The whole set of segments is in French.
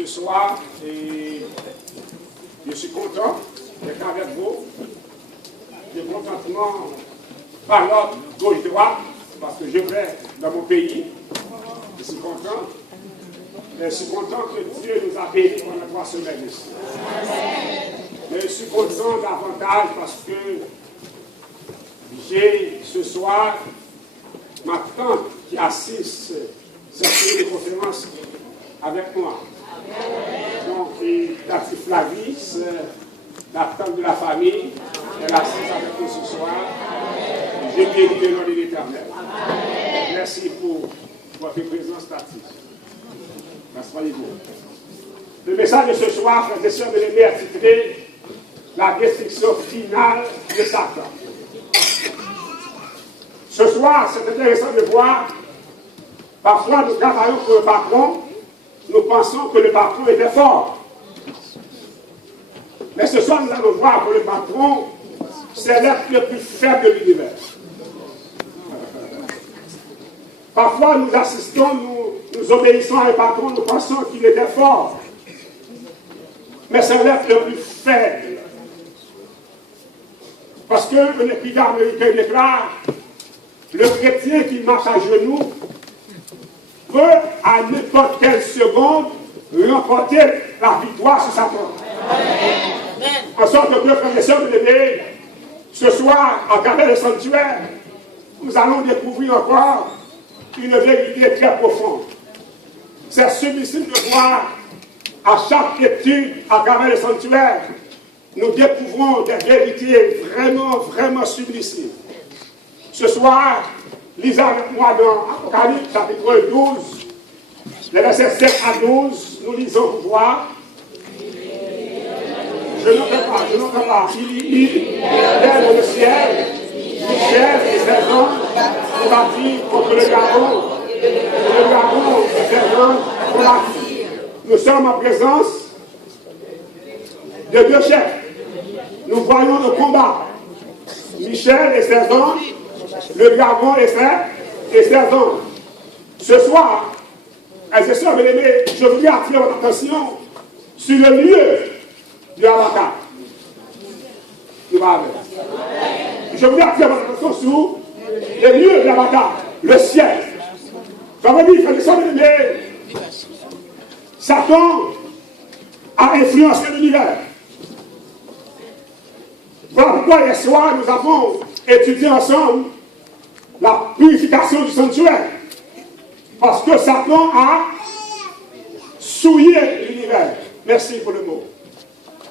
ce soir et je suis content d'être avec vous. Je suis contentement par l'ordre gauche-droite parce que je vais dans mon pays. Je suis content. Mais je suis content que Dieu nous a bénis pendant 3 semaines ici. Mais je suis content davantage parce que j'ai ce soir ma tante qui assiste cette conférence avec moi. Donc, Tati Flavie, c'est la tante de la famille, elle assiste avec nous ce soir. Je bénis le nom de l'Éternel. Merci pour votre présence, Tati. Merci. Le message de ce soir, frères et sœurs, de l'aimer à titrer la destruction finale de Satan. Ce soir, c'est intéressant de voir, parfois nous travaillons pour le patron, nous pensons que le patron était fort. Mais ce soir, nous allons voir que le patron, c'est l'être le plus faible de l'univers. Parfois, nous assistons, nous obéissons à un patron, nous pensons qu'il était fort. Mais c'est l'être le plus faible. Parce que l'Écriture américain déclare, le chrétien qui marche à genoux peut à n'importe quelle seconde remporter la victoire sur Satan. En sorte que, frères et sœurs bien-aimés, ce soir, à travers le sanctuaire, nous allons découvrir encore une vérité très profonde. C'est subissime de voir à chaque étude à travers le sanctuaire, nous découvrons des vérités vraiment, vraiment sublissimes. Ce soir, lisez avec moi dans Apocalypse chapitre 12, les versets 7 à 12, nous lisons pour voir. Je n'entends pas. Il est dans le ciel, Michel et ses anges combattirent contre le dragon. Le dragon et ses anges combattirent. Nous sommes en présence de 2 chefs. Nous voyons le combat. Michel et ses anges, le dragon et ses anges. Ce soir, frères et sœurs bien-aimés, je voudrais attirer votre attention sur le lieu de la bataille. Je voudrais attirer votre attention sur le lieu de la bataille, le ciel. Ça veut dire, frères et sœurs bien-aimés, Satan a influencé l'univers. Voilà pourquoi hier soir, nous avons étudié ensemble la purification du sanctuaire. Parce que Satan a souillé l'univers. Merci pour le mot.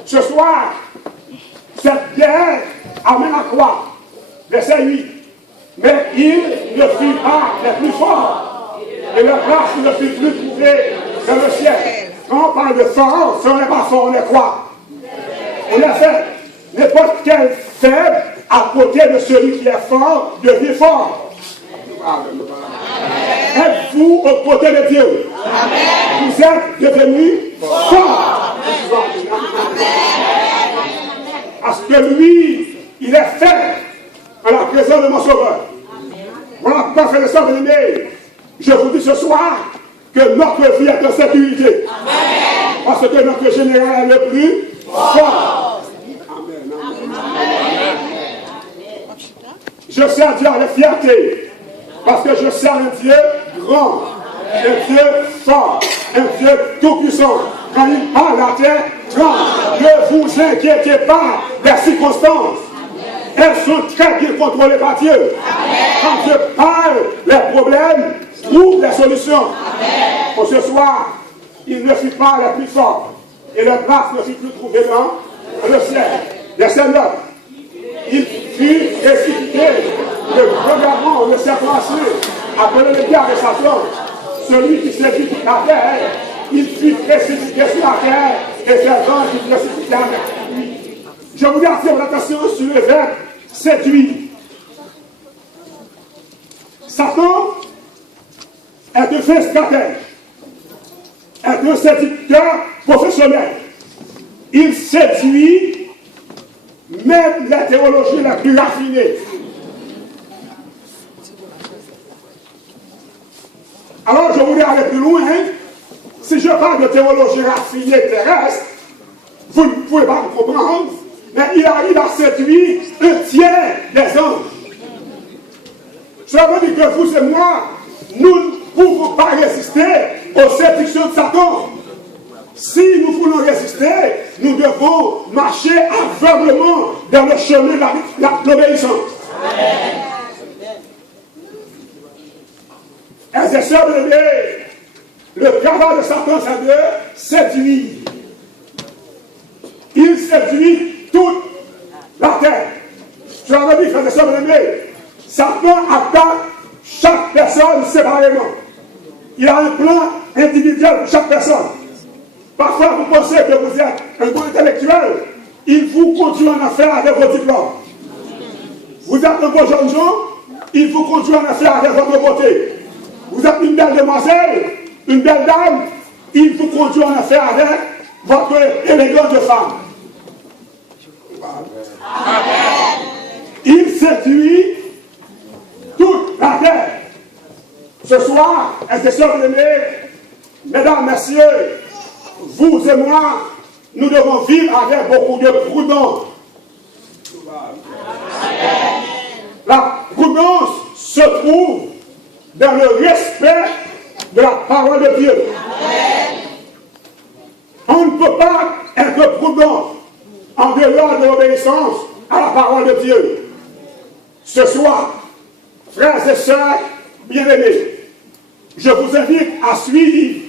Ce soir, cette guerre amène à quoi? Verset 8. Mais il ne fut pas les plus forts. Et leur place ne fut plus trouvée dans le ciel. Quand on parle de fort, on n'est pas fort, on est quoi? On est fait. N'importe quel faible à côté de celui qui est fort devient fort. Êtes-vous au côté de Dieu? Amen. Vous êtes devenus forts. Parce que lui, il est faible à la présence de mon sauveur. Voilà pourquoi, frères et sœurs bien-aimés, je vous dis ce soir que notre vie est en sécurité. Amen. Parce que notre général est le plus fort. Je sers Dieu avec fierté, parce que je sers un Dieu grand, un Dieu fort, un Dieu tout-puissant. Quand il parle, la terre tremble. Ne vous inquiétez pas des circonstances. Elles sont très bien contrôlées par Dieu. Quand Dieu parle, les problèmes trouvent des solutions. Pour ce soir, il ne fut pas les plus forts, et leur grâce ne fut plus trouvée dans le ciel. Verset 9. Il fut précipité, le grand dragon, le serpent acier, appelé le diable et Satan, celui qui séduit toute la terre. Il fut précipité sur la terre, et ses anges qui précipitaient avec lui. Je voulais attirer votre attention sur le verbe séduit. Satan est un fin stratège, est un séducteur professionnel. Il séduit même les théologies les plus raffinées. Alors je voulais aller plus loin. Si je je parle de théologie raffinée terrestre, vous ne pouvez pas me comprendre, mais il arrive à séduire un tiers des anges. Cela veut dire que vous et moi, nous ne pouvons pas résister aux séductions de Satan. Si nous voulons résister, nous devons marcher aveuglément dans le chemin de l'obéissance. Et c'est le travail de Satan, c'est de séduire. Il séduit toute la terre. Cela veut dire, frères et sœurs bien-aimés, Satan attaque chaque personne séparément. Il a un plan individuel pour chaque personne. Parfois, vous pensez que vous êtes un bon intellectuel, il vous conduit en affaire avec vos diplômes. Vous êtes un beau jeune gens, il vous conduit en affaire avec votre beauté. Vous êtes une belle demoiselle, une belle dame, il vous conduit en affaire avec votre élégance de femme. Amen. Il séduit toute la terre. Ce soir, est-ce que mesdames, messieurs, vous et moi, nous devons vivre avec beaucoup de prudence. La prudence se trouve dans le respect de la parole de Dieu. On ne peut pas être prudent en dehors de l'obéissance à la parole de Dieu. Ce soir, frères et sœurs bien-aimés, je vous invite à suivre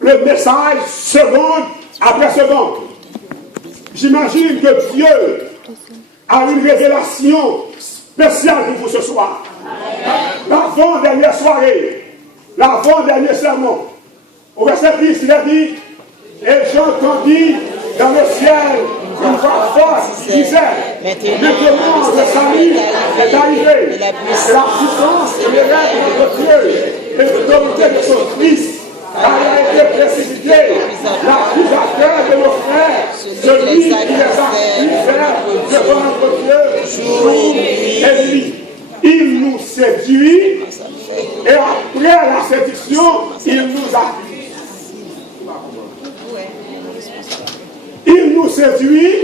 le message seconde après seconde. J'imagine que Dieu a une révélation spéciale pour vous ce soir. L'avant-dernière soirée, l'avant-dernier sermon. Au verset 10, il a dit, et j'entendis dans le ciel une voix forte qui disait, maintenant le salut est arrivé, et la puissance et les règles de Dieu, et l'autorité de son Fils, car il a été précipité, l'accusateur de nos frères, celui qui les a fait devant notre Dieu, jour et nuit. Il nous séduit, et après la séduction, il nous accuse. Il nous séduit,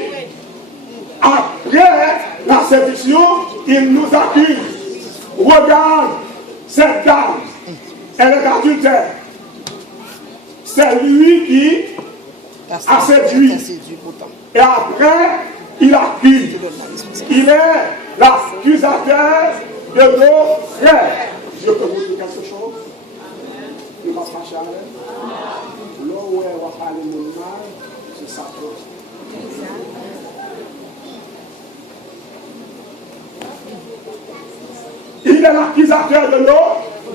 après la séduction, il nous accuse. Regarde cette dame, elle est adultère. C'est lui qui a séduit. Et après, il accuse. Il est l'accusateur de nos frères. Je peux vous dire quelque chose? Il va se fâcher avec. Là où elle va parler de mal, c'est ça. Il est l'accusateur de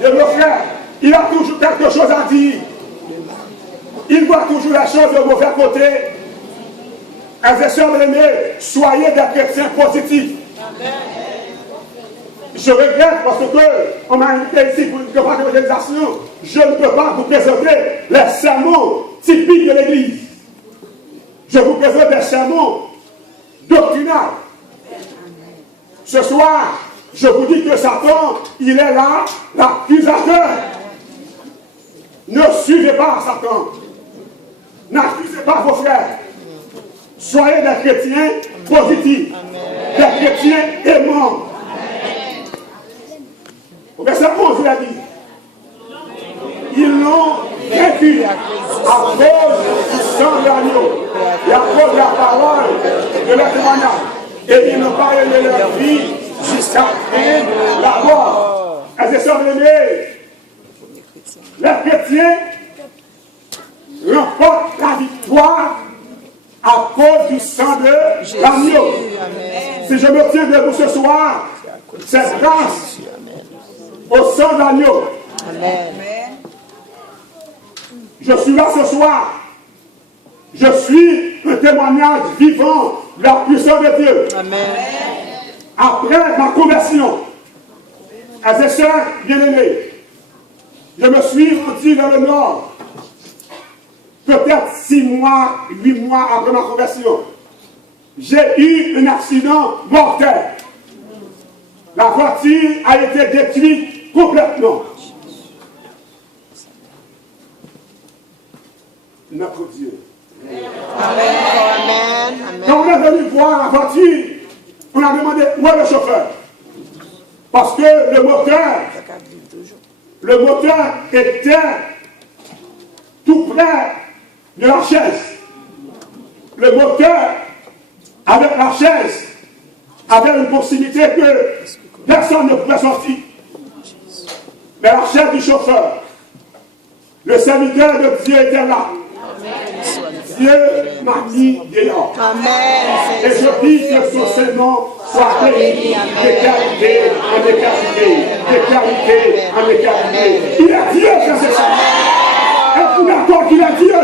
nos frères. Il a toujours quelque chose à dire. Il voit toujours la chose de mauvais côté. Frères et sœurs bien-aimés, soyez des chrétiens positifs. Je regrette parce qu'on m'a invité ici pour une campagne d'évangélisation. Je ne peux pas vous présenter les sermons typiques de l'Église. Je vous présente des sermons doctrinaux. Ce soir, je vous dis que Satan, il est là, l'accusateur. Ne suivez pas Satan. N'accusez pas vos frères. Soyez des chrétiens positifs. Des chrétiens aimants. Au verset 11, il a dit, ils l'ont vaincu à cause du sang de l'agneau et à cause de la parole de leur témoignage. Et ils n'ont pas aimé leur vie jusqu'à la mort. Et c'est ça, les chrétiens remportent la victoire à cause du sang de l'agneau. Si je me tiens debout ce soir, c'est grâce au sang d'agneau. Je suis là ce soir. Je suis un témoignage vivant de la puissance de Dieu. Après ma conversion, à ses sœurs bien-aimées, je me suis rendu dans le Nord. Peut-être 6 mois, 8 mois après ma conversion. J'ai eu un accident mortel. La voiture a été détruite complètement. notre Dieu. Amen. Quand on est venu voir la voiture, on a demandé où est le chauffeur. Parce que le moteur était tout près de la chaise. Le moteur, avec la chaise, avait une possibilité que personne ne pouvait sortir. Mais la chaise du chauffeur, le serviteur de Dieu était là. Dieu m'a mis dehors. Et je dis que son Seigneur soit béni d'éternité en éternité. D'éternité en éternité. Il est Dieu, frères et sœurs. Êtes-vous d'accord qu'il est Dieu?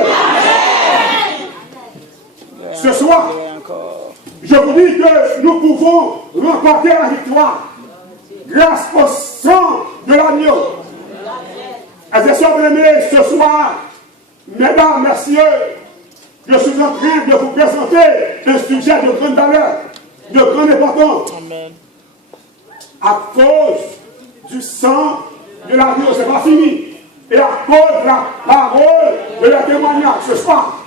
Ce soir, je vous dis que nous pouvons remporter la victoire grâce au sang de l'agneau. Et sœurs bien-aimés, ce soir, mesdames, messieurs, je suis en train de vous présenter un sujet de grande valeur, de grande importance. Amen. À cause du sang de l'agneau, c'est pas fini. Et à cause de la parole de la témoignage ce soir,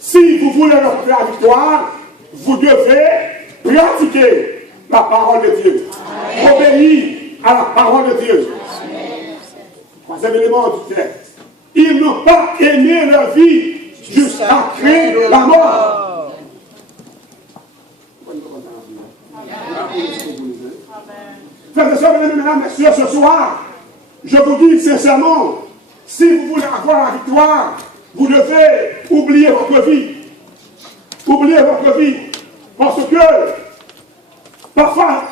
si vous voulez remporter la victoire, vous devez pratiquer la parole de Dieu. Obéir à la parole de Dieu. Troisième élément du texte. Ils n'ont pas aimé leur vie jusqu'à craindre la mort. Frères et sœurs, mesdames et messieurs, ce soir, je vous dis sincèrement, si vous voulez avoir la victoire, vous devez oublier votre vie. Oubliez votre vie. Parce que parfois,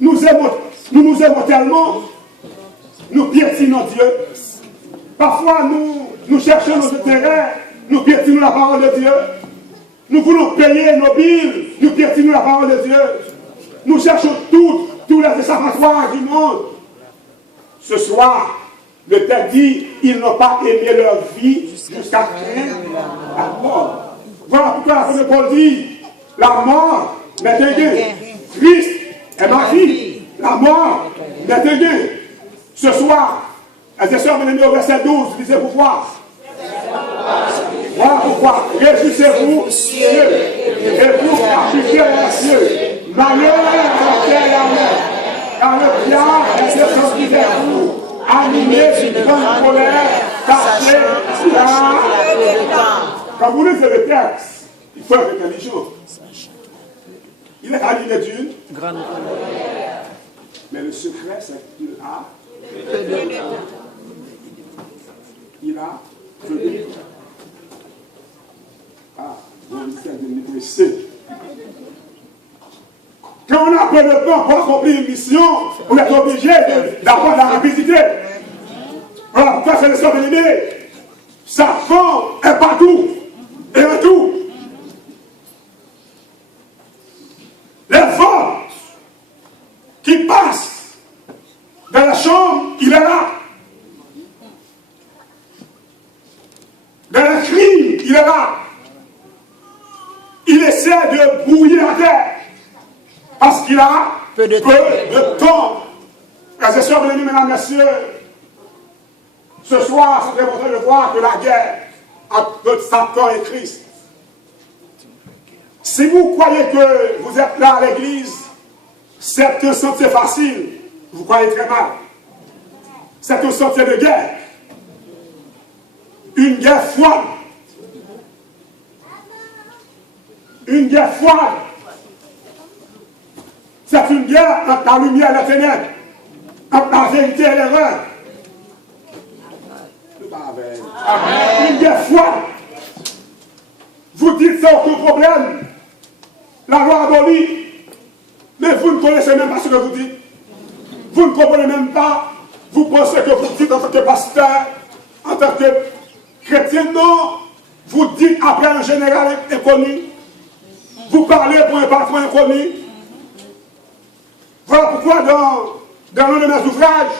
nous nous aimons tellement, nous piétinons Dieu. Parfois, nous cherchons nos intérêts, nous piétinons la parole de Dieu. Nous voulons payer nos billes, nous piétinons la parole de Dieu. Nous cherchons tous les échappatoires du monde. Ce soir, le texte dit, ils n'ont pas aimé leur vie jusqu'à craindre la mort. Voilà pourquoi l'apôtre Paul dit, la mort m'est un gain. Christ est ma vie. La mort m'est un gain. Ce soir, les sœurs bien-aimées au verset 12, lisez pour voir. Voilà pourquoi, réjouissez-vous, cieux, et vous affichez les cieux. Malheur à terre et à mer, car le diable est descendu vers vous, animé d'une grande colère, caché là. Quand vous lisez le texte, il faut être intelligent. Il est animé d'une grande colère. Mais le secret, c'est qu'il a peu de temps. Il a peu de temps. Ah, vous essayez de m'écouter. Quand on a peu de temps pour accomplir une mission, on est obligé d'avoir de la rapidité. Voilà pourquoi c'est le sort de l'aimer. Sa femme est partout et en tout. Les femmes qui passent dans la chambre, il est là. Dans le crime, il est là. Il essaie de brouiller la terre. Parce qu'il a peu de temps. Frères et sœurs, mesdames et messieurs, ce soir, c'est important de voir que la guerre entre Satan et Christ. Si vous croyez que vous êtes là à l'église, c'est un sentier facile, vous croyez très mal. C'est un sentier de guerre. Une guerre froide. Une guerre froide. C'est une guerre entre la lumière et la ténèbre, entre la vérité et l'erreur. Une guerre froide. Vous dites ça aucun problème. La loi abolie. Mais vous ne connaissez même pas ce que vous dites. Vous ne comprenez même pas. Vous pensez que vous dites en tant que pasteur, en tant que chrétien, non. Vous dites après un général inconnu. Vous parlez pour un patron inconnu. Voilà pourquoi dans l'un de mes ouvrages,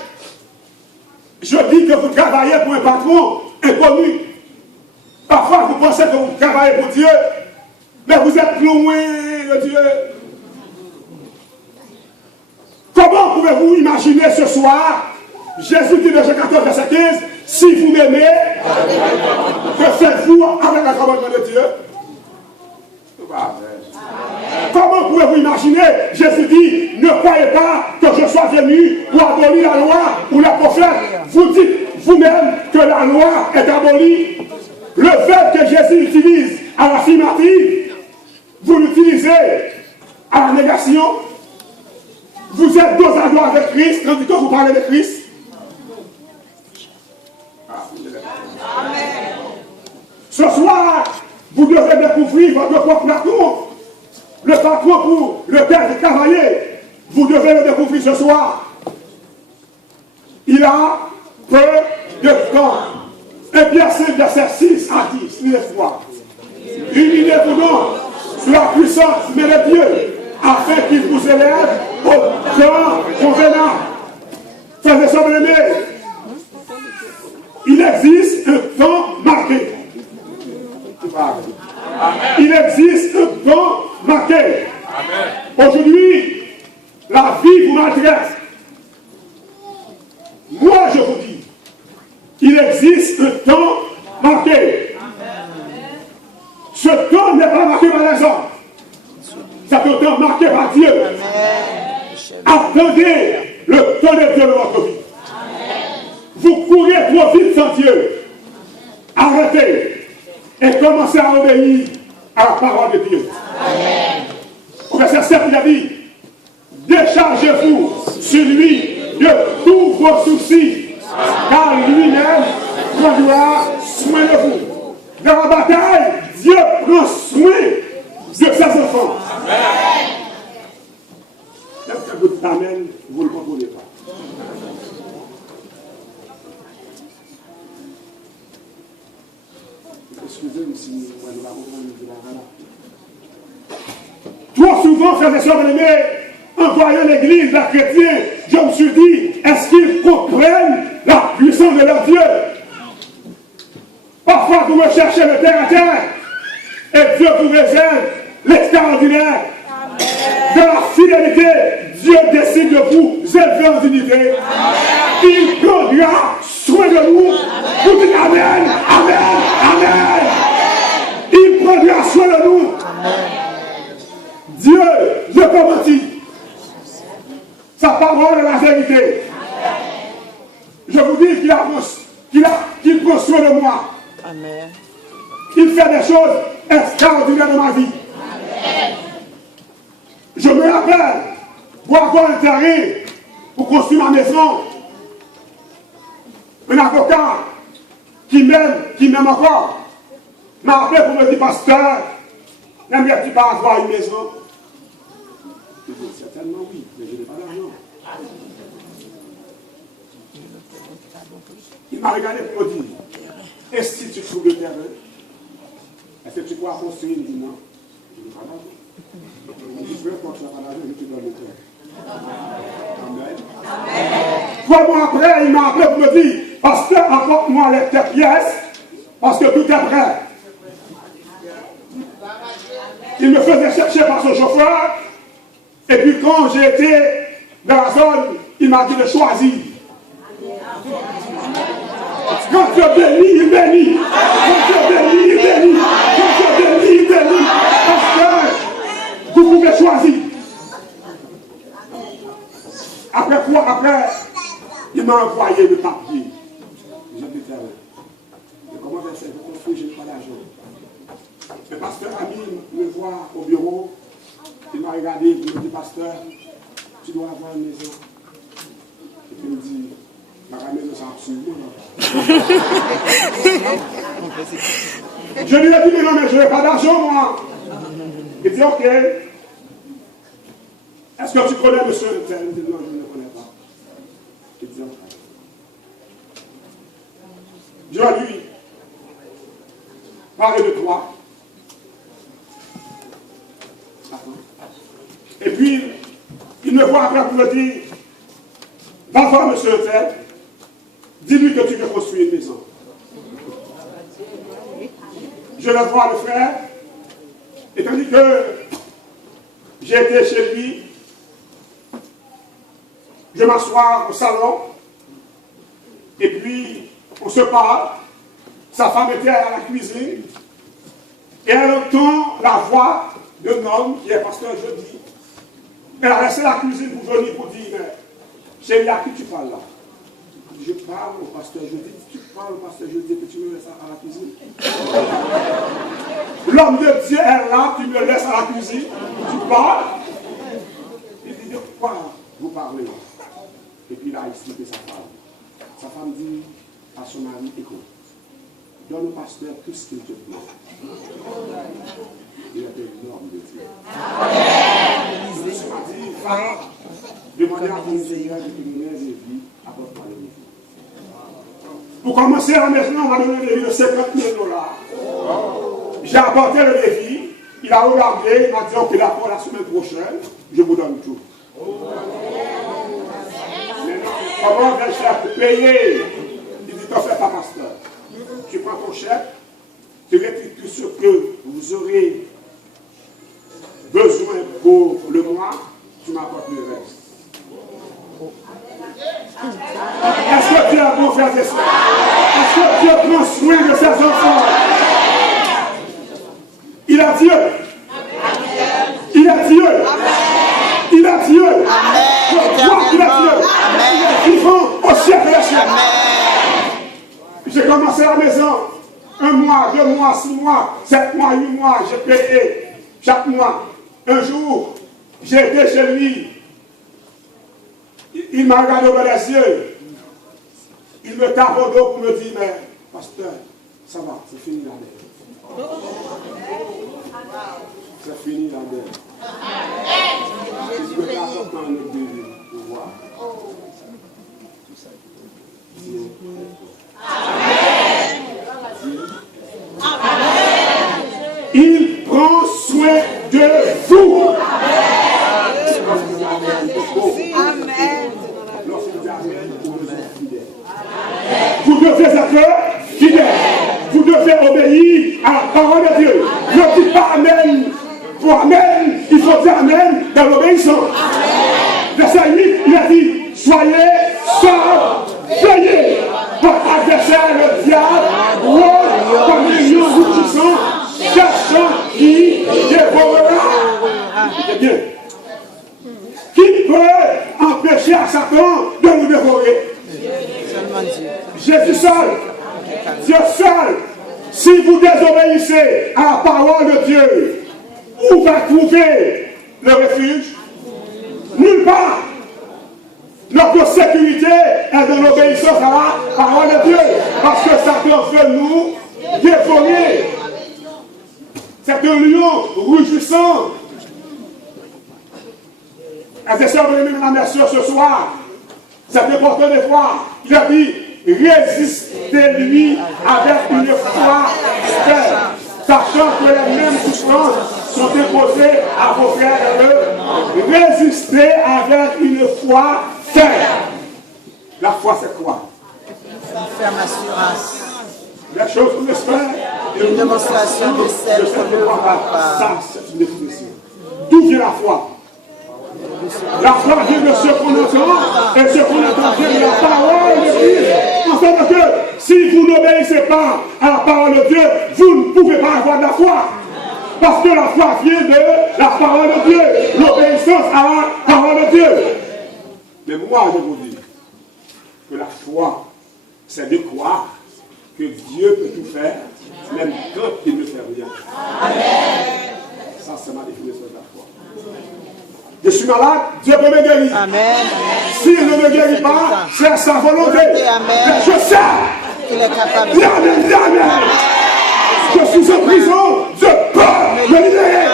je dis que vous travaillez pour un patron inconnu. Parfois, vous pensez que vous travaillez pour Dieu, mais vous êtes loin de Dieu. Comment pouvez-vous imaginer ce soir Jésus dit dans Jean 14, verset 15, si vous m'aimez, que faites-vous avec le commandement de Dieu? Comment pouvez-vous imaginer? Jésus dit, ne croyez pas que je sois venu pour abolir la loi ou la prophète. Vous dites vous-même que la loi est abolie. Le verbe que Jésus utilise à l'affirmative, vous l'utilisez à la négation. Vous êtes dos à dos avec Christ, tandis que vous parlez de Christ. Amen. Ce soir, vous devez découvrir votre propre patron. Le patron pour lequel vous travaillez, vous devez le découvrir ce soir. Il a peu de temps. Et bien sûr, verset 6 à 10, lisez fois. Humiliez-vous donc sous la puissance mais de Dieu, afin qu'il vous élève au temps convenable. Frères et sœurs bien-aimés, il existe un temps marqué. Il existe un temps marqué. Aujourd'hui, la vie vous maltraite. Moi, je vous dis, il existe un temps marqué. Ce temps n'est pas marqué par les hommes. C'est un temps marqué par Dieu. Attendez le temps de Dieu de votre vie. Vous courez trop vite sans Dieu. Arrêtez et commencez à obéir à la parole de Dieu. Au verset 7, il a dit, déchargez-vous sur lui de tous vos soucis, car lui-même prendra soin de vous. Dans la bataille, Dieu prend soin de ses enfants. Même quand vous dites Amen, vous ne le comprenez pas. Excusez-moi si vous ne la comprenez pas. Trop souvent, frères et sœurs bien-aimés, en voyant l'église, la chrétienne, je me suis dit, est-ce qu'ils comprennent la puissance de leur Dieu? Parfois, vous recherchez le terre à terre, et Dieu vous réserve l'extraordinaire. De la fidélité, Dieu décide de vous élever en dignité. Il prendra soin de nous. Vous dites Amen, Amen, Amen. Il prendra soin de nous. Dieu ne peut mentir. Sa parole est la vérité. Je vous dis qu'il prend soin de moi. Amen. Il fait des choses extraordinaires dans ma vie. Amen. Je me rappelle, pour avoir un terrain, pour construire ma maison, un avocat qui m'aime encore, m'a appelé pour me dire, pasteur, n'aimerais-tu pas avoir une maison? Je dis, certainement oui, mais je n'ai pas d'argent. Il m'a regardé pour me dire, est-ce que tu trouves le terrain? Est-ce que tu pourras construire? Il dit non, je n'ai pas d'argent. Il dit, peu importe, tu n'as pas d'argent, je te donne le terrain. Amen. 3 mois après, il m'a appelé pour me dire, pasteur, apporte-moi les pièces, parce que tout est prêt. Il me faisait chercher par son chauffeur, et puis quand j'ai été dans la zone, il m'a dit de choisir. Quand Dieu bénit, il bénit. Quand Dieu bénit, il bénit. Quand Dieu bénit, il bénit. Parce que vous pouvez choisir. Après quoi? Après, il m'a envoyé le papier. J'ai dit, mais comment faire ça? Pour construire, je n'ai pas d'argent. Le pasteur ami me voit au bureau. Il m'a regardé, il me dit, pasteur, tu dois avoir une maison. Et puis il me dit, ma maison, c'est absolument. Je lui ai dit, mais non, mais je n'ai pas d'argent, moi. Il dit, ok. Est-ce que tu connais monsieur le tel? Il dit, non, je ne le connais pas. Il dit, ok. Je lui parler de toi. Et puis, il me voit après pour me dire, va voir monsieur le tel, dis-lui que tu veux construire une maison. Je vais voir le frère, et tandis que j'ai été chez lui, je m'assois au salon, Et puis, on se parle. Sa femme était à la cuisine. Et elle entend la voix d'un homme qui est pasteur Jeudi. Elle a laissé la cuisine pour venir pour dire, chérie, à qui tu parles là? Je parle au pasteur Jeudi. Tu parles au pasteur Jeudi que tu me laisses à la cuisine. L'homme de Dieu est là, tu me laisses à la cuisine. Tu parles. Il dit, de quoi vous parlez? Et puis il a expliqué sa femme. Sa femme dit à son mari, écoute, donne au pasteur tout ce qu'il te plaît. Il était l'homme de Dieu. Il m'a dit, va, demandez à ton Seigneur de te donner des vies, apporte-moi les vies. Pour commencer à la maison, on m'a donné des vies de 50 000 $. J'ai apporté le défi, il a regardé, il m'a dit, ok, d'accord, la semaine prochaine, je vous donne tout. Comment un chèque payé? Il dit, t'en fais pas, pasteur. Tu prends ton chèque, tu retires tout ce que vous aurez besoin pour le mois, tu m'apportes le reste. Est-ce que Dieu a bon frères et sœurs? Est-ce que Dieu prend soin de ses enfants? Il a Dieu. Il a Dieu. Il a Dieu. Je crois qu'il a Dieu. Ils vont au ciel de la ciel. J'ai commencé à la maison. 1 mois, 2 mois, 6 mois, 7 mois, 8 mois, j'ai payé chaque mois. Un jour, j'ai été chez lui. Il m'a regardé au les yeux. Il me tape au dos pour me dire, mais pasteur, ça va, c'est fini la dette. C'est fini la dette. Je peux pas attendre un autre bébé pour voir. Il prend soin de vous. Amen. Vous devez être fidèles. Vous devez obéir à la parole de Dieu. Ne dites pas Amen. Pour Amen, il faut dire Amen dans l'obéissance. Verset 8, il a dit, soyez sobres, veillez. Votre adversaire, le diable, rôde comme un lion rougissant, cherchant qui dévorera. C'est bien. Qui peut empêcher à Satan de nous dévorer? Jésus seul. Dieu seul. Si vous désobéissez à la parole de Dieu, où va trouver le refuge? Nulle part. Notre sécurité est dans l'obéissance à la parole de Dieu. Parce que Satan veut nous dévorer. C'est un lion rugissant. Les sœurs de la merci ce soir, c'est important de voir. Il a dit, résistez-lui avec une foi ferme, sachant que les mêmes substances sont imposées à vos frères et eux. Résistez avec une foi ferme. La foi, c'est quoi? Une ferme assurance. Les choses qu'on espère. Une démonstration de celle qu'on ne voit pas. Ça, c'est une définition. D'où vient la foi? La foi vient de ce qu'on entend, et ce qu'on entend vient de la parole de Dieu. En sorte que si vous n'obéissez pas à la parole de Dieu, vous ne pouvez pas avoir de la foi. Parce que la foi vient de la parole de Dieu, l'obéissance à la parole de Dieu. Mais moi, je vous dis que la foi, c'est de croire que Dieu peut tout faire, même quand il ne fait rien. Amen. Ça, c'est ma définition de la foi. Je suis malade, Dieu peut me guérir. Amen. S'il ne me guérit pas, c'est sa volonté. Mais je sais qu'il est capable. Amen, amen. Je suis en prison, Dieu peut me libérer.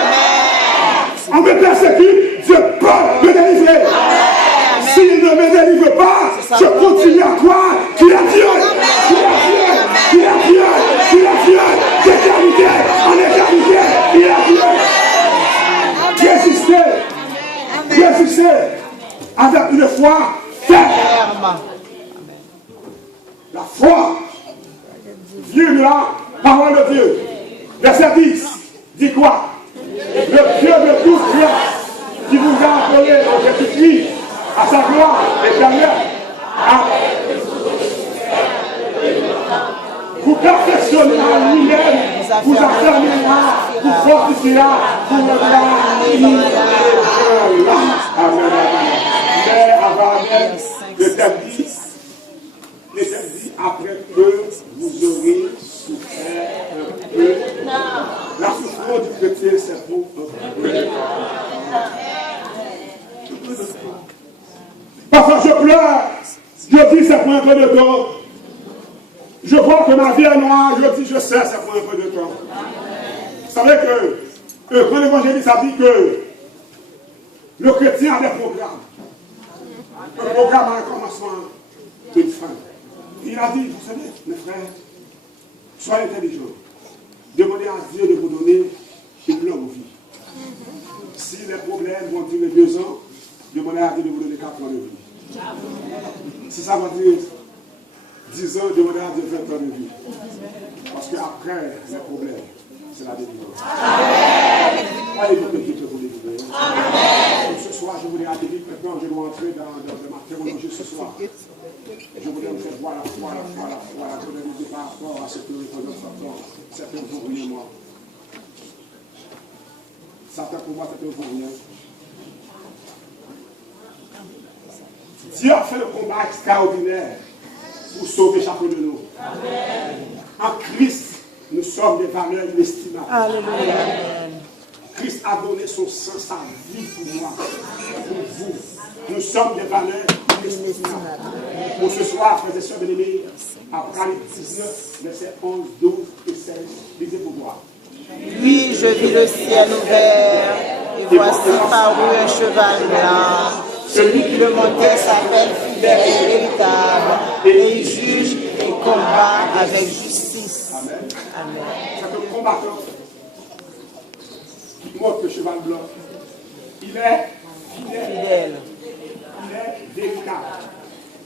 On me persécute, Dieu peut me délivrer. S'il ne me délivre pas, je continue à croire qu'il a Dieu. Qu'il a Dieu. Qu'il a Dieu. Qu'il a Dieu. D'éternité en éternité. Il a Dieu. Résistez avec une foi ferme. La foi vient de la parole de Dieu. Verset 10 dit quoi? Le Dieu de toute grâce qui vous a appelé dans Jésus-Christ à sa gloire éternelle. fortifié pour le Amen. Mais avant l'Éternel dit, après que vous aurez souffert un peu, la souffrance du chrétien, c'est pour un peu. Parfois je pleure, je dis c'est pour un peu de temps. Je vois que ma vie est noire, je dis je sais c'est pour un peu de temps. Vous savez que quand l'évangéliste a dit que le chrétien a des programmes. Un programme a un commencement et une fin. Il a dit, vous savez, mes frères, soyez intelligents. Demandez à Dieu de vous donner une longue vie. Si les problèmes vont durer 2 ans, demandez à Dieu de vous donner 4 ans de vie. Si ça va durer 10 ans, demandez à Dieu 20 ans de vie. Parce qu'après les problèmes, c'est la délivrance. Croyez-vous que Dieu peut vous délivrer? Ce soir, je voulais atterrir. Maintenant, je dois entrer dans ma théologie ce soir. Je voulais vous faire voir la foi, je voulais vous dire par rapport à ce que nous faisons Satan. C'est un pour rien, moi. Satan, pour moi, c'est un pour rien. Dieu a fait le combat extraordinaire pour sauver chacun de nous. Amen. En Christ, nous sommes des valeurs inestimables. Alléluia. Christ a donné son sang, sa vie pour moi, pour vous. Nous sommes des valeurs inestimables. Pour ce soir, frères et sœurs bien-aimés, Apocalypse 19, versets 11, 12 et 16, lisez pour moi. Puis je vis le ciel ouvert, et voici parut un cheval blanc. Celui qui le montait s'appelle fidèle et véritable, et il juge et combat avec justice. Amen. Amen. C'est un combattant qui monte le cheval blanc. Il est fidèle. Il est véritable.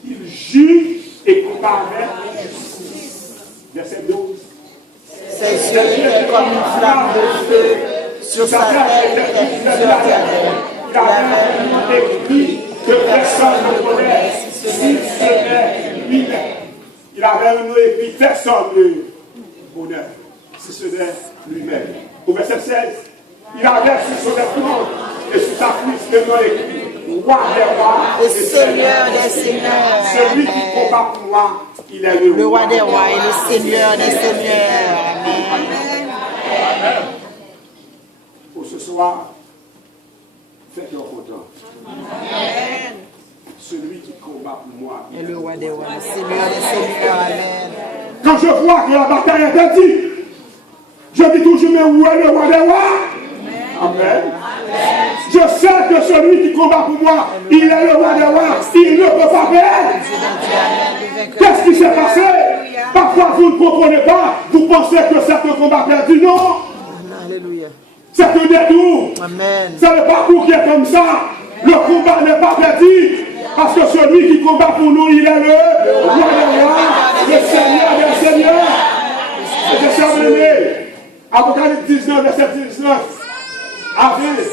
Il juge et combat avec justice. Verset 12. Ses yeux étaient comme une flamme de feu, sur sa tête était plusieurs diadèmes. Il avait écrit que personne ne connaît si ce n'est lui-même. Il avait un nom écrit, personne ne connaît si ce n'est lui-même. Au verset 16, il avait sur son épaule et sur sa cuisse le nom écrit, roi des rois et Seigneur des seigneurs. Celui qui combat pour moi, il est le roi des rois et le Seigneur des seigneurs. Amen. Pour ce soir, faites-le content. Amen. Celui qui combat pour moi. Et le roi des rois, le Seigneur des seigneurs. Amen. Quand je vois que la bataille est perdue, je dis toujours, mais où est le roi des rois? Amen. Je sais que celui qui combat pour moi, il est le roi des rois. Il ne peut pas perdre. Qu'est-ce qui s'est passé? Parfois vous ne comprenez pas. Vous pensez que c'est un combat perdu. Non. Alléluia. C'est un détour. Amen. C'est le parcours qui est comme ça. Le combat n'est pas perdu. Parce que celui qui combat pour nous, il est le roi des rois, le Seigneur des seigneurs. C'est ça, bien-aimé. Apocalypse 19, verset 19. Avec,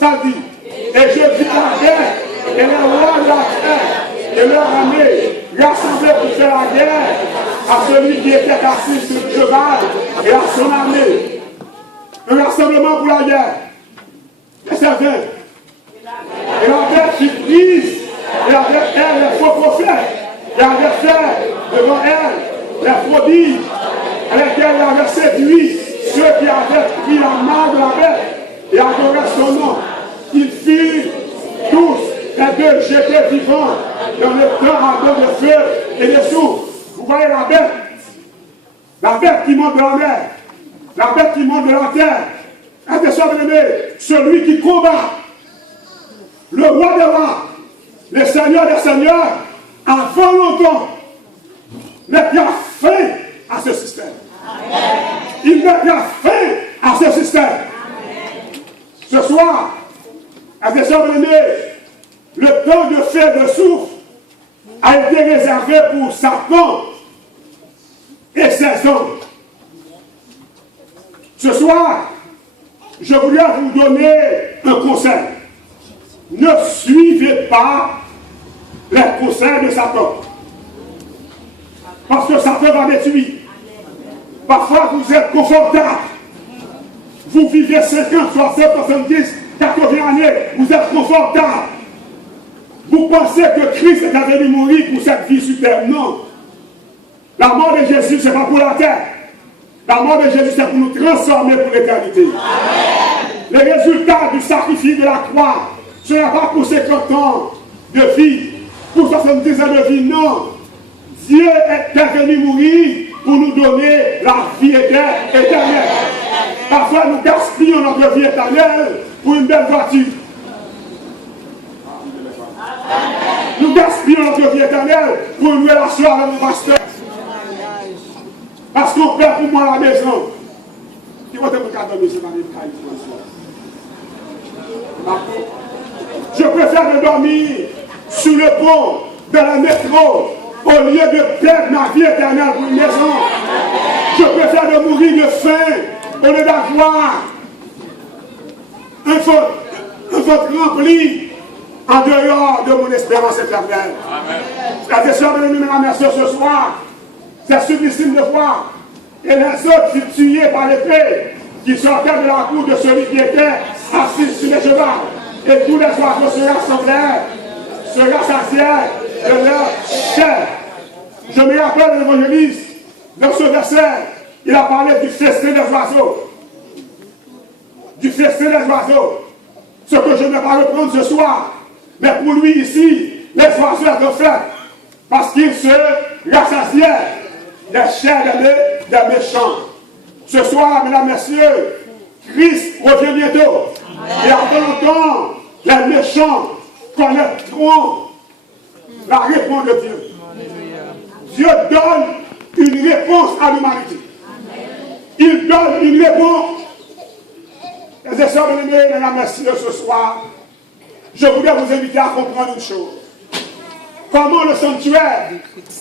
ça dit, et je vis la guerre, et les rois de la terre, et leur armée, rassemblés pour faire la guerre à celui qui était assis sur le cheval et à son armée. Un rassemblement pour la guerre. Verset 20. Et la bête fut prise, et avec elle les faux prophètes, et avait fait devant elle les prodiges, avec lesquels elle avait séduit ceux qui avaient pris la main de la bête et adoraient son nom. Ils firent tous les deux jetés vivants dans le temps ardent de feu et de soufre. Vous voyez la bête qui monte de la mer, la bête qui monte de la terre. Attention, bien-aimé, celui qui combat, le roi des rois, le Seigneur des seigneurs, avant longtemps, mettra fin à ce système. Il mettra fin à ce système. Ce soir, attention, bien-aimé, le temps de feu et de soufre a été réservé pour Satan et ses hommes. Ce soir, je voulais vous donner un conseil. Ne suivez pas les conseils de Satan. Parce que Satan va détruire. Parfois, vous êtes confortable. vous vivez 50, 60, 70, 80 années, vous êtes confortable. Vous pensez que Christ est venu mourir pour cette vie sur terre. Non. La mort de Jésus, ce n'est pas pour la terre. La mort de Jésus, c'est pour nous transformer pour l'éternité. Les résultats du sacrifice de la croix, ce n'est pas pour 50 ans de vie, pour 70 ans de vie, non. Dieu est venu mourir pour nous donner la vie éternelle. Parfois, nous gaspillons notre vie éternelle pour une belle voiture. Nous gaspillons notre vie éternelle pour une relation avec mon pasteur. Parce qu'on perd pour moi la maison. Je préfère me dormir sur le pont de la métro au lieu de perdre ma vie éternelle pour une maison. Je préfère de mourir de faim au lieu d'avoir un ventre rempli en dehors de mon espérance éternelle. Frères et sœurs, mesdames et messieurs, ce soir, c'est sublime de voir. Et les autres furent tués par l'épée qui sortaient de la cour de celui qui était assis sur les chevaux. Et tous les oiseaux se rassemblèrent, se rassasièrent de leur chair. Je me rappelle de l'évangéliste, dans ce verset, il a parlé du festin des oiseaux. Du festin des oiseaux. Ce que je ne vais pas reprendre ce soir. Mais pour lui ici, les oiseaux étaient faits parce qu'ils se rassasièrent des chairs des méchants. Ce soir, mesdames et messieurs, Christ revient bientôt. Et après longtemps, les méchants connaîtront la réponse de Dieu. Dieu donne une réponse à l'humanité. Il donne une réponse. Les sœurs bien-aimées, mesdames et messieurs, ce soir, je voudrais vous inviter à comprendre une chose. Comment le sanctuaire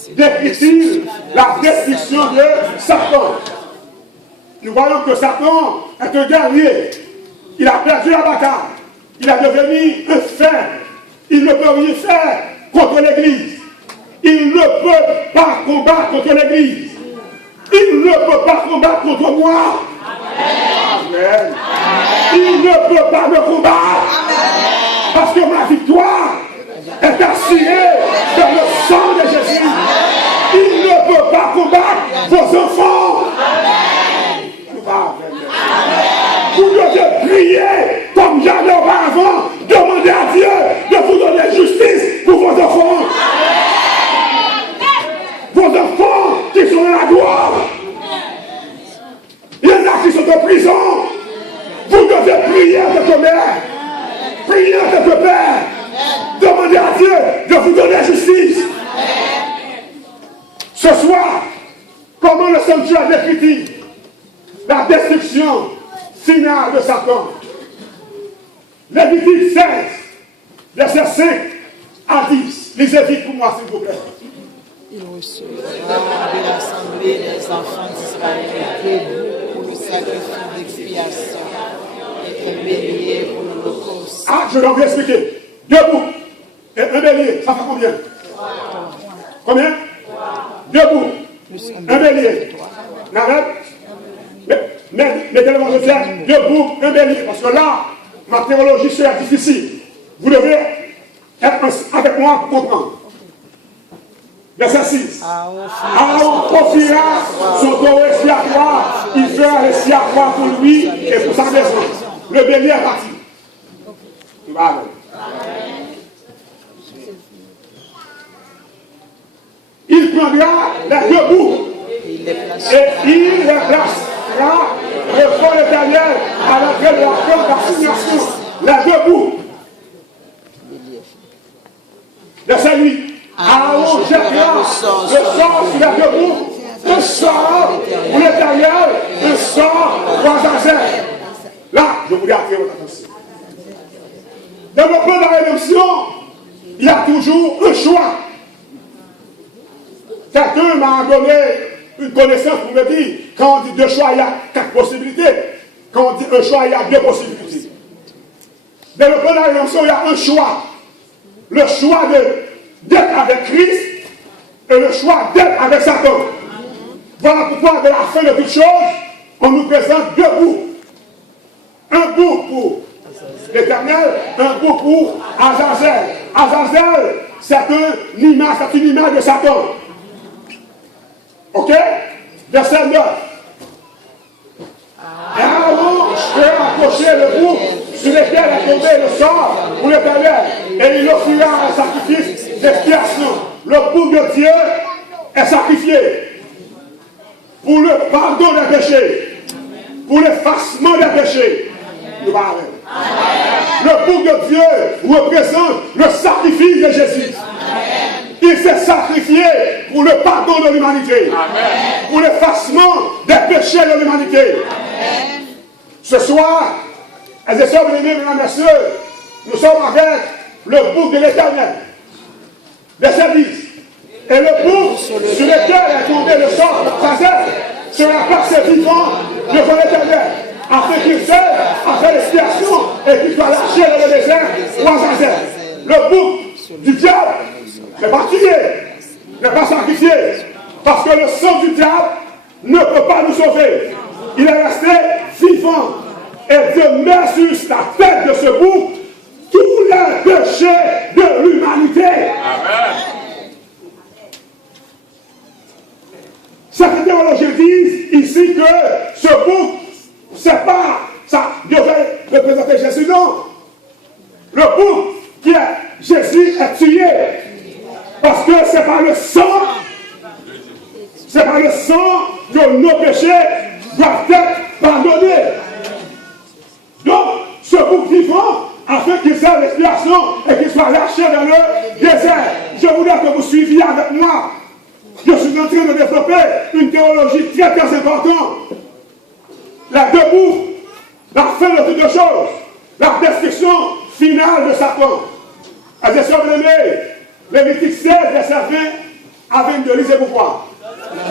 décrit-il la destruction de Satan? Nous voyons que Satan est un guerrier. Il a perdu la bataille. Il est devenu un faible. Il ne peut rien faire contre l'Église. Il ne peut pas combattre contre l'Église. Il ne peut pas combattre contre moi. Amen. Il ne peut pas me combattre. Parce que ma victoire est assurée dans le sang de Jésus. Il ne peut pas combattre vos enfants. Vous devez prier comme jamais auparavant. Demandez à Dieu de vous donner justice pour vos enfants. Vos enfants qui sont dans la gloire. Il y en a qui sont en prison. Vous devez prier de votre mère. Priez de votre père. Demandez à Dieu de vous donner justice. Ce soir, comment le sanctuaire décrit la destruction finale de Satan? Lévitique 16, versets 5 à 10. Lisez vite pour moi, s'il vous plaît. Il recevra de l'assemblée des enfants d'Israël debout pour le sacrifice d'expiation et un bélier pour l'holocauste. Ah, je vais vous expliquer. Debout. Et un bélier, ça fait combien? Combien? Debout. Un bélier. N'arrête. Mettez-le dans le ciel. Debout, un bélier. Parce que là, ma théologie sera difficile. Vous devez être avec moi pour comprendre. Verset 6. Aaron confiera son taureau expiatoire. Il fera l'expiatoire pour lui et pour sa maison. Le bélier est parti. Voilà. Il prendra les deux bouts et il les placera devant l'Éternel à l'entrée de la tente d'assignation. Les deux bouts. Verset 8. Aaron jettera le sort sur les deux bouts, un sort pour l'Éternel, un sort pour Azazel. Là, je voulais attirer votre attention. Dans le plan de la rédemption, il y a toujours un choix. Quelqu'un m'a donné une connaissance pour me dire, quand on dit deux choix, il y a 4 possibilités. Quand on dit un choix, il y a 2 possibilités. Dans le plan de la rédemption, il y a un choix. Le choix d'être avec Christ et le choix d'être avec Satan. Voilà pourquoi, de la fin de toute chose, on nous présente 2 bouts. bouc pour l'Éternel, un bouc pour Azazel. Azazel, c'est une image de Satan. Ok? Verset 9. Et Aaron peut accrocher le bouc sur lequel est tombé le sort pour l'Éternel, et il offrira un sacrifice d'expiation. Le bouc de Dieu est sacrifié pour le pardon des péchés, pour l'effacement des péchés. Nous parlons. Le bouc de Dieu représente le sacrifice de Jésus. Il s'est sacrifié pour le pardon de l'humanité, pour l'effacement des péchés de l'humanité. Ce soir, les sœurs bien-aimées, mesdames et messieurs, nous sommes avec le bouc de l'Éternel. Verset 10. Et le bouc sur lequel est tombé le sort de Azazel sera passé vivant devant l'Éternel, afin qu'il serve à faire l'expiation et qu'il soit lâché dans le désert ou Azazel. Le bouc du diable n'est pas tué, n'est pas sacrifié, parce que le sang du diable ne peut pas nous sauver. Il est resté vivant. Et Dieu met sur la tête de ce bouc tous les péchés de l'humanité. Amen. Cette théologie dit ici que ce bouc, c'est pas, ça devait représenter Jésus, non. Le bouc qui est Jésus est tué. Parce que c'est par le sang, que nos péchés doivent être pardonnés. Donc, ce bouc vivant, afin qu'il serve l'expiation et qu'il soit lâché dans le désert. Je voudrais que vous suiviez avec moi. Je suis en train de développer une théologie très très importante. La deux boucs, la fin de toutes les choses, la destruction finale de Satan. Les sœurs bien-aimées, Lévitique 16, verset 20 à 22, lisez pourquoi.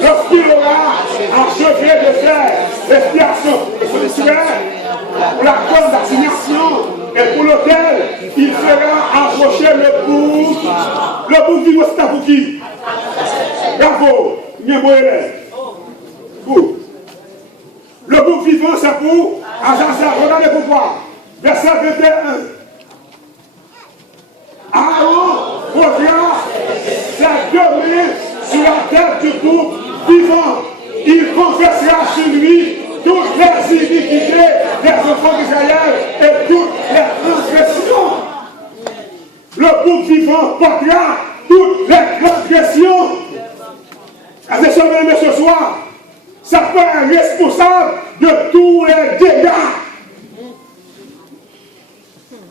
Lorsqu'il aura achevé de faire l'expiation spirituelle pour la cause d'assignation et pour lequel il fera approcher le bouc. Le bouc vivant, c'est pour qui? Bravo, le bouc vivant, c'est pour Azazel. Regardez pourquoi. Verset 21. Aaron posera ses deux mains sur la tête du bouc vivant. Il confessera sur lui toutes les iniquités des enfants d'Israël et toutes les transgressions. Le bouc vivant portera toutes les transgressions. Les sœurs bien-aimées ce soir, Satan est responsable de tous les dégâts.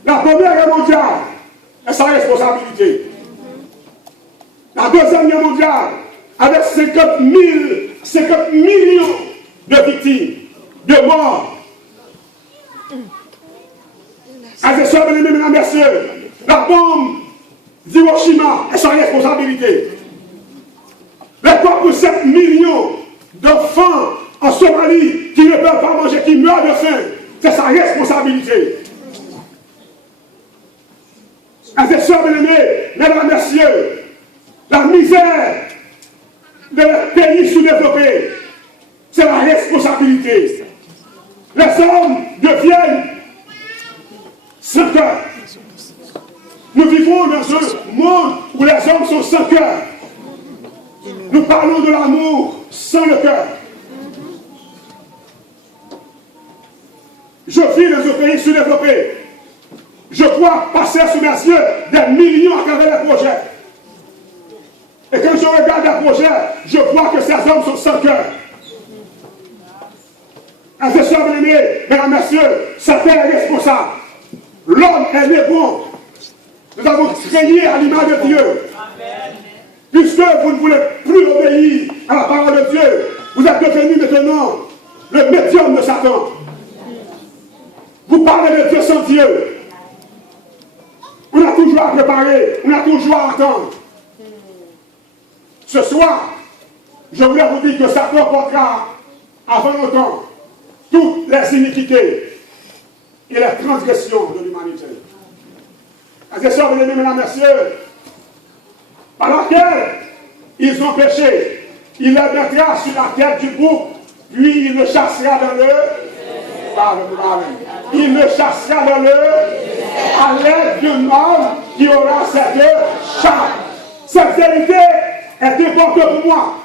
La Première Guerre mondiale est sa responsabilité. La Deuxième Guerre mondiale, avec 50 millions de victimes, de morts. Les sœurs bien-aimées, mesdames et messieurs, la bombe d'Hiroshima est sa responsabilité. Les 3,7 millions d'enfants en Somalie qui ne peuvent pas manger, qui meurent de faim, c'est sa responsabilité. Les sœurs bien-aimées, mesdames et messieurs, la misère des pays sous-développés, c'est la responsabilité. Les hommes deviennent sans cœur. Nous vivons dans un monde où les hommes sont sans cœur. Nous parlons de l'amour sans le cœur. Je vis dans un pays sous-développé. Je vois passer sous mes yeux des millions à travers les projets. Et quand je regarde les projets, je vois que ces hommes sont sans cœur. Mes sœurs bien-aimées, mesdames et messieurs, Satan est responsable. L'homme est né bon. Nous avons créé à l'image de Dieu. Puisque vous ne voulez plus obéir à la parole de Dieu, vous êtes devenu maintenant le médium de Satan. Vous parlez de Dieu sans Dieu. On a toujours à préparer, on a toujours à attendre. Ce soir, je voulais vous dire que Satan portera avant longtemps toutes les iniquités et les transgressions de l'humanité. Les sœurs bien-aimées, mesdames et messieurs, par laquelle ils ont péché, il les mettra sur la tête du bouc, puis il le chassera dans le... il me chassera dans à l'aide d'un homme qui aura cette chasse. Cette vérité est importante pour moi.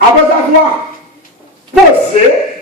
Après avoir posé